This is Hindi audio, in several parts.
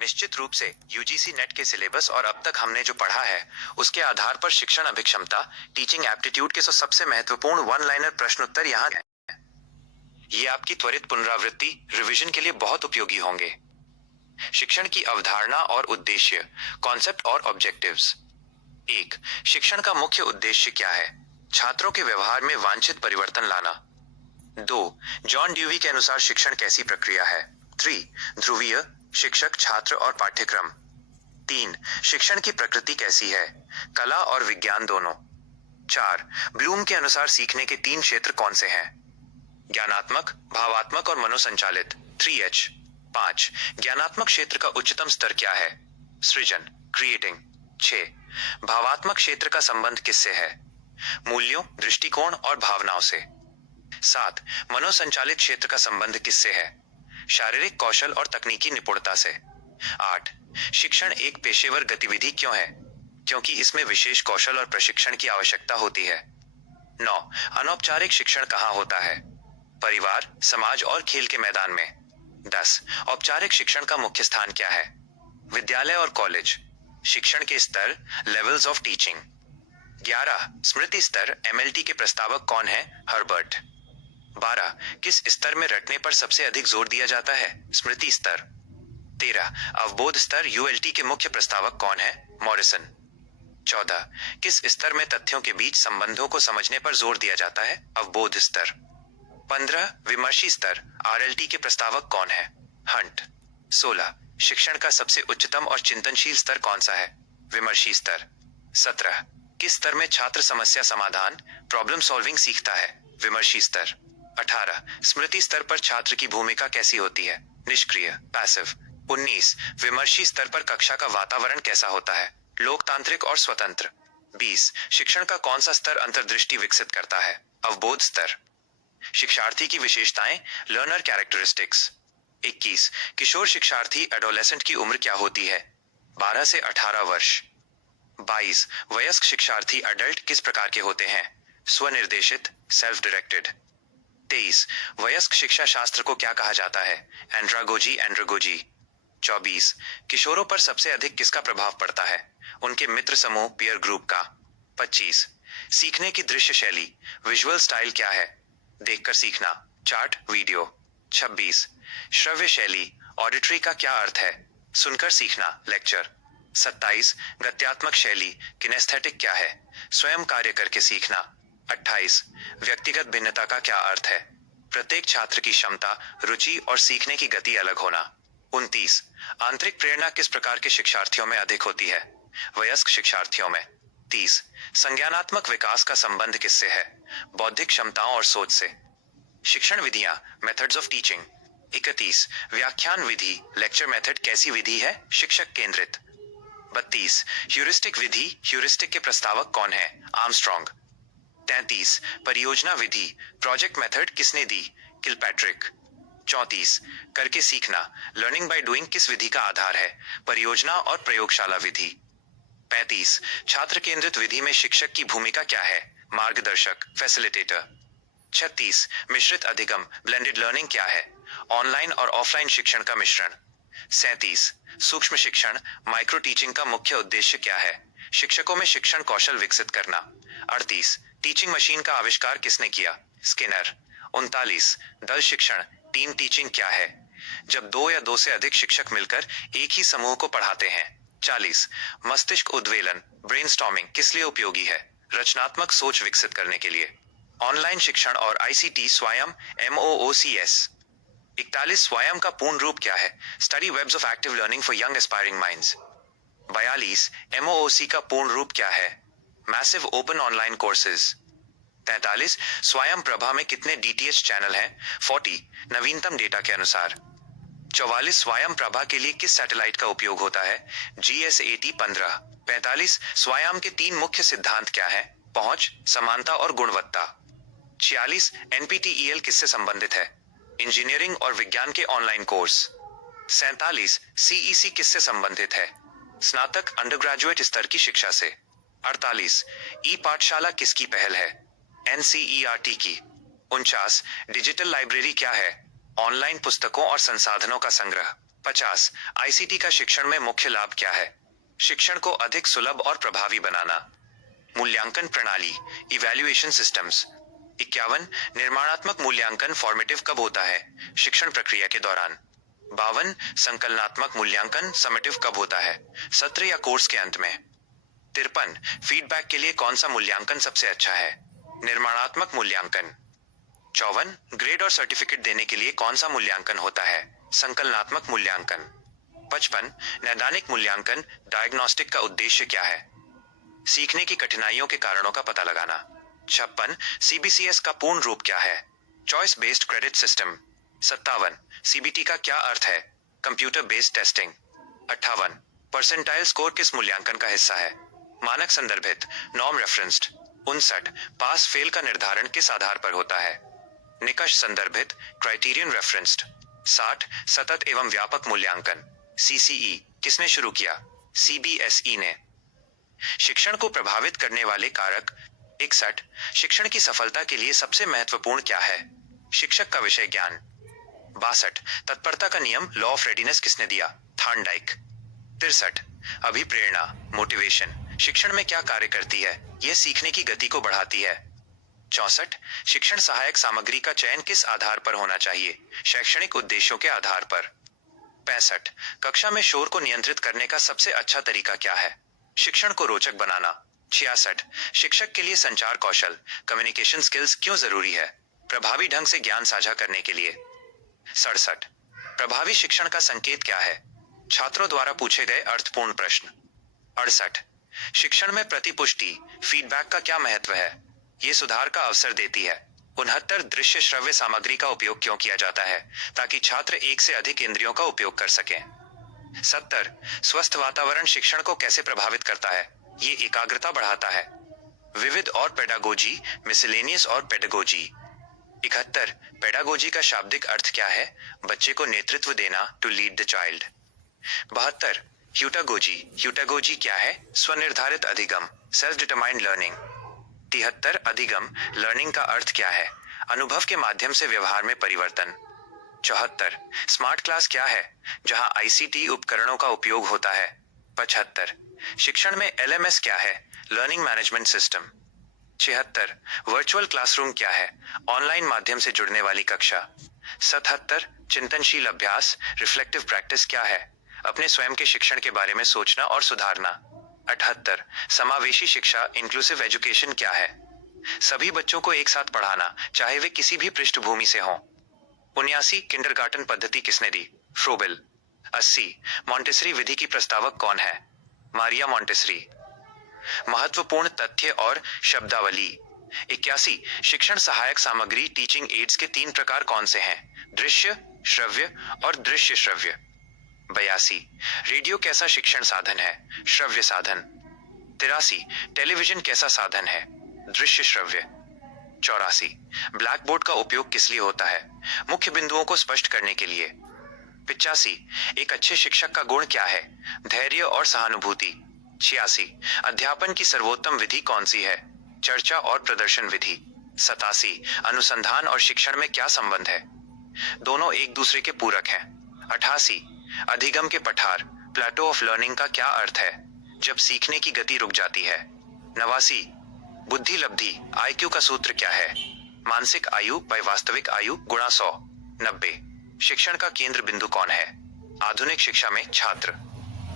निश्चित रूप से यूजीसी नेट के सिलेबस और अब तक हमने जो पढ़ा है उसके आधार पर शिक्षण अभिक्षमता टीचिंग एप्टीट्यूड के सबसे महत्वपूर्ण वन लाइनर प्रश्न उत्तर यहाँ है। ये आपकी त्वरित पुनरावृत्ति रिवीजन के लिए बहुत उपयोगी होंगे। शिक्षण की अवधारणा और उद्देश्य, कॉन्सेप्ट और ऑब्जेक्टिव्स। 1. शिक्षण का मुख्य उद्देश्य क्या है? छात्रों के व्यवहार में वांछित परिवर्तन लाना। 2. जॉन ड्यूवी के अनुसार शिक्षण कैसी प्रक्रिया है? 3. ध्रुवीय, शिक्षक, छात्र और पाठ्यक्रम। 3. शिक्षण की प्रकृति कैसी है? कला और विज्ञान दोनों। 4. ब्लूम के अनुसार सीखने के 3 क्षेत्र कौन से हैं? ज्ञानात्मक, भावात्मक और मनोसंचालित 3H। 5. ज्ञानात्मक क्षेत्र का उच्चतम स्तर क्या है? सृजन, क्रिएटिंग। 6. भावात्मक क्षेत्र का संबंध किससे है? मूल्यों, दृष्टिकोण और भावनाओं से। 7. मनोसंचालित क्षेत्र का संबंध किससे है? शारीरिक कौशल और तकनीकी निपुणता से। 8. शिक्षण एक पेशेवर गतिविधि क्यों है? क्योंकि इसमें विशेष कौशल और प्रशिक्षण की आवश्यकता होती है। 9. अनौपचारिक शिक्षण कहाँ होता है? परिवार, समाज और खेल के मैदान में। 10. औपचारिक शिक्षण का मुख्य स्थान क्या है? विद्यालय और कॉलेज। शिक्षण के स्तर, लेवल्स ऑफ टीचिंग। 11. स्मृति स्तर, MLT के प्रस्तावक कौन है? हर्बर्ट। 12. किस स्तर में रटने पर सबसे अधिक जोर दिया जाता है? स्मृति स्तर। 13. अवबोध स्तर, ULT के मुख्य प्रस्तावक कौन है? मॉरिसन। 14. किस स्तर में तथ्यों के बीच संबंधों को समझने पर जोर दिया जाता है? अवबोध स्तर। 15. विमर्शी स्तर, RLT के प्रस्तावक कौन है? हंट। 16. शिक्षण का सबसे उच्चतम और चिंतनशील स्तर कौन सा है? विमर्शी स्तर। 17. किस स्तर में छात्र समस्या समाधान, प्रॉब्लम सॉल्विंग सीखता है? विमर्शी स्तर। 18. स्मृति स्तर पर छात्र की भूमिका कैसी होती है? निष्क्रिय, पैसिव। 19. विमर्शी स्तर पर कक्षा का वातावरण कैसा होता है? लोकतांत्रिक और स्वतंत्र। 20. शिक्षण का कौन सा स्तर अंतर्दृष्टि विकसित करता है? अवबोध स्तर। शिक्षार्थी की विशेषताएं, लर्नर कैरेक्टरिस्टिक्स। 21. किशोर शिक्षार्थी एडोलेसेंट की उम्र क्या होती है? 12 से 18 वर्ष। 22. वयस्क शिक्षार्थी अडल्ट किस प्रकार के होते हैं? स्वनिर्देशित, सेल्फ डायरेक्टेड। 23. वयस्क शिक्षा शास्त्र को क्या कहा जाता है? Andragogy, andragogy. 24. किशोरों पर सबसे अधिक किसका प्रभाव पड़ता है? उनके मित्र समूह, पीयर ग्रुप का। 25. सीखने की दृश्य शैली, विजुअल स्टाइल क्या है? देखकर सीखना, चार्ट, वीडियो। 26. श्रव्य शैली, ऑडिटरी का क्या अर्थ है? सुनकर सीखना, लेक्चर। 27. गत्यात्मक शैली, किनेस्थेटिक क्या है? स्वयं कार्य करके सीखना। 28. व्यक्तिगत भिन्नता का क्या अर्थ है? प्रत्येक छात्र की क्षमता, रुचि और सीखने की गति अलग होना। 29. आंतरिक प्रेरणा किस प्रकार के शिक्षार्थियों में अधिक होती है? वयस्क शिक्षार्थियों में। 30. संज्ञानात्मक विकास का संबंध किससे है? बौद्धिक क्षमताओं और सोच से। शिक्षण विधियां, मेथड्स ऑफ टीचिंग। 31. व्याख्यान विधि, लेक्चर मेथड कैसी विधि है? शिक्षक केंद्रित। 32. ह्यूरिस्टिक विधि, ह्यूरिस्टिक के प्रस्तावक कौन है? आर्मस्ट्रॉन्ग। 33. परियोजना विधि, प्रोजेक्ट मेथड किसने दी? किलपैट्रिक। 34. करके सीखना, लर्निंग बाय डूइंग किस विधि का आधार है? परियोजना और प्रयोगशाला विधि। 35. छात्र केंद्रित विधि में शिक्षक की भूमिका क्या है? मार्गदर्शक, फैसिलिटेटर। 36. मिश्रित अधिगम, ब्लेंडेड लर्निंग क्या है? ऑनलाइन और ऑफलाइन शिक्षण का मिश्रण। 37. सूक्ष्म शिक्षण, माइक्रो टीचिंग का मुख्य उद्देश्य क्या है? शिक्षकों में शिक्षण कौशल विकसित करना। 38. टीचिंग मशीन का आविष्कार किसने किया? स्किनर। 39. दल शिक्षण, टीम टीचिंग क्या है? जब 2 या 2 से अधिक शिक्षक मिलकर एक ही समूह को पढ़ाते हैं। 40. मस्तिष्क उद्वेलन, ब्रेनस्टॉर्मिंग किस लिए उपयोगी है? रचनात्मक सोच विकसित करने के लिए। ऑनलाइन शिक्षण और ICT स्वयं, MOOCs। 41. स्वयं का पूर्ण रूप क्या है? Study webs of active learning for young aspiring minds. 42. MOOC का पूर्ण रूप क्या है? Massive open online courses. 43. Swayam Prabha में कितने DTH चैनल हैं? 40, नवीनतम डेटा के अनुसार। 44. स्वयं प्रभा के लिए किस सैटेलाइट का उपयोग होता है? GSAT 15। 45. स्वयं के 3 मुख्य सिद्धांत क्या है? पहुंच, समानता और गुणवत्ता। 46. NPTEL किससे संबंधित है? इंजीनियरिंग और विज्ञान के ऑनलाइन कोर्स। 47. CEC किससे संबंधित है? स्नातक, अंडरग्रेजुएट स्तर की शिक्षा से। 48. पाठशाला किसकी पहल है? NCERT की। 49. डिजिटल लाइब्रेरी क्या है? ऑनलाइन पुस्तकों और संसाधनों का संग्रह। 50 आईसीटी का शिक्षण में मुख्य लाभ क्या है? शिक्षण को अधिक सुलभ और प्रभावी बनाना। मूल्यांकन प्रणाली इवैल्यूएशन सिस्टम्स। 51 निर्माणात्मक मूल्यांकन फॉर्मेटिव कब होता है? शिक्षण प्रक्रिया के दौरान। 52 संकलनात्मक मूल्यांकन समेटिव कब होता है? सत्र या कोर्स के अंत में। 53 फीडबैक के लिए कौन सा मूल्यांकन सबसे अच्छा है? निर्माणात्मक मूल्यांकन। 54 ग्रेड और सर्टिफिकेट देने के लिए कौन सा मूल्यांकन होता है? संकलनात्मक मूल्यांकन। 55 नैदानिक मूल्यांकन डायग्नोस्टिक का उद्देश्य क्या है? सीखने की कठिनाइयों के कारणों का पता लगाना। 56 सीबीसीएस का पूर्ण रूप क्या है? Choice based credit system. 57 CBT का क्या अर्थ है? Computer based testing. 58 percentile score किस मूल्यांकन का हिस्सा है? मानक संदर्भित नॉर्म रेफरेंस्ड। 59 पास फेल का निर्धारण किस आधार पर होता है? निकष संदर्भित क्राइटेरियन रेफरेंस्ड। 60 सतत एवं व्यापक मूल्यांकन सीसीई किसने शुरू किया? सीबीएसई ने। शिक्षण को प्रभावित करने वाले कारक। 61 शिक्षण की सफलता के लिए सबसे महत्वपूर्ण क्या है? शिक्षक का विषय ज्ञान। 62 तत्परता का नियम लॉ ऑफ रेडीनेस किसने दिया? थॉर्नडाइक। 63 अभिप्रेरणा मोटिवेशन शिक्षण में क्या कार्य करती है? यह सीखने की गति को बढ़ाती है। 64 शिक्षण सहायक सामग्री का चयन किस आधार पर होना चाहिए? शैक्षणिक उद्देश्यों के आधार पर। 65 कक्षा में शोर को नियंत्रित करने का सबसे अच्छा तरीका क्या है? शिक्षण को रोचक बनाना। 66 शिक्षक के लिए संचार कौशल कम्युनिकेशन स्किल्स क्यों जरूरी है? प्रभावी ढंग से ज्ञान साझा करने के लिए। 67 प्रभावी शिक्षण का संकेत क्या है? छात्रों द्वारा पूछे गए अर्थपूर्ण प्रश्न। 68 शिक्षण में प्रतिपुष्टि फीडबैक का क्या महत्व है? ये सुधार का अवसर देती है। 69 दृश्य श्रव्य सामग्री का उपयोग क्यों किया जाता है? ताकि छात्र एक से अधिक इंद्रियों का उपयोग कर सकें। 70 स्वस्थ वातावरण शिक्षण को कैसे प्रभावित करता है? ये एकाग्रता बढ़ाता है। विविध और पेडागोजी मिसलेनियस और पेडागोजी। 71 पेडागोजी का शाब्दिक अर्थ क्या है? बच्चे को नेतृत्व देना टू लीड द चाइल्ड। 72 ह्यूटागोजी क्या है? स्वनिर्धारित अधिगम सेल्फ डिटरमाइंड लर्निंग। 73 अधिगम लर्निंग का अर्थ क्या है? अनुभव के माध्यम से व्यवहार में परिवर्तन। 74 स्मार्ट क्लास क्या है? जहां आईसीटी उपकरणों का उपयोग होता है। 75 शिक्षण में एलएमएस क्या है? Learning management system. 76 virtual classroom क्या है? ऑनलाइन माध्यम से जुड़ने वाली कक्षा। 77 चिंतनशील अभ्यास रिफ्लेक्टिव प्रैक्टिस क्या है? अपने स्वयं के शिक्षण के बारे में सोचना और सुधारना। 78 समावेशी शिक्षा इंक्लूसिव एजुकेशन क्या है? सभी बच्चों को एक साथ पढ़ाना चाहे वे किसी भी पृष्ठभूमि से हों। 79 किंडरगार्टन पद्धति किसने दी? फ्रोबेल। 80 मॉन्टेसरी विधि की प्रस्तावक कौन है? मारिया मॉन्टेसरी। महत्वपूर्ण तथ्य और शब्दावली। 81 शिक्षण सहायक सामग्री टीचिंग एड्स के 3 प्रकार कौन से हैं? दृश्य श्रव्य और दृश्य श्रव्य। 82 रेडियो कैसा शिक्षण साधन है? श्रव्य साधन। 83 टेलीविजन कैसा साधन है? दृश्य श्रव्य। 84 ब्लैक बोर्ड का उपयोग किस लिए होता है? मुख्य बिंदुओं को स्पष्ट करने के लिए। 85 एक अच्छे शिक्षक का गुण क्या है? धैर्य और सहानुभूति। 86 अध्यापन की सर्वोत्तम विधि कौन सी है? चर्चा और प्रदर्शन विधि। 87 अनुसंधान और शिक्षण में क्या संबंध है? दोनों एक दूसरे के पूरक हैं। 88 अधिगम के पठार प्लेटो ऑफ लर्निंग का क्या अर्थ है? जब सीखने की गति रुक जाती है। 89 बुद्धि लब्धि आईक्यू का सूत्र क्या है? मानसिक आयु बाय वास्तविक आयु गुणा 100। 90 शिक्षण का केंद्र बिंदु कौन है? आधुनिक शिक्षा में छात्र।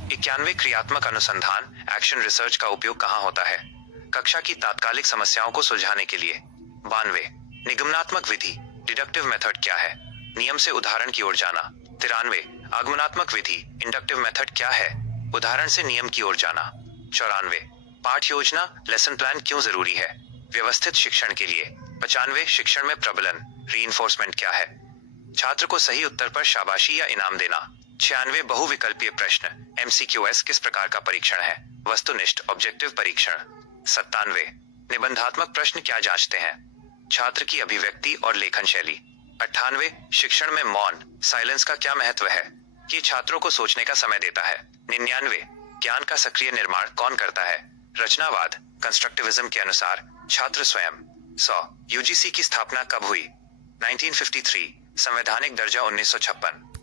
91 क्रियात्मक अनुसंधान एक्शन रिसर्च का उपयोग कहाँ होता है? कक्षा की तात्कालिक समस्याओं को सुलझाने के लिए। 92 निगमनात्मक विधि डिडक्टिव मेथड क्या है? नियम से उदाहरण की ओर जाना। 93 आगमनात्मक विधि इंडक्टिव मेथड क्या है? उदाहरण से नियम की ओर जाना। 94 पाठ योजना लेसन प्लान क्यों जरूरी है? व्यवस्थित शिक्षण के लिए। 95 शिक्षण में प्रबलन रीइंफोर्समेंट क्या है? छात्र को सही उत्तर पर शाबाशी या इनाम देना। 96 बहुविकल्पीय प्रश्न एमसीक्यूएस किस प्रकार का परीक्षण है? वस्तुनिष्ठ ऑब्जेक्टिव परीक्षण। 97 निबंधात्मक प्रश्न क्या जांचते हैं? छात्र की अभिव्यक्ति और लेखन शैली। 98 शिक्षण में मौन साइलेंस का क्या महत्व है? ये छात्रों को सोचने का समय देता है। 99 ज्ञान का सक्रिय निर्माण कौन करता है? रचनावाद कंस्ट्रक्टिविज्म के अनुसार छात्र स्वयं। 100 यूजीसी की स्थापना कब हुई? 1953 संवैधानिक दर्जा 1956।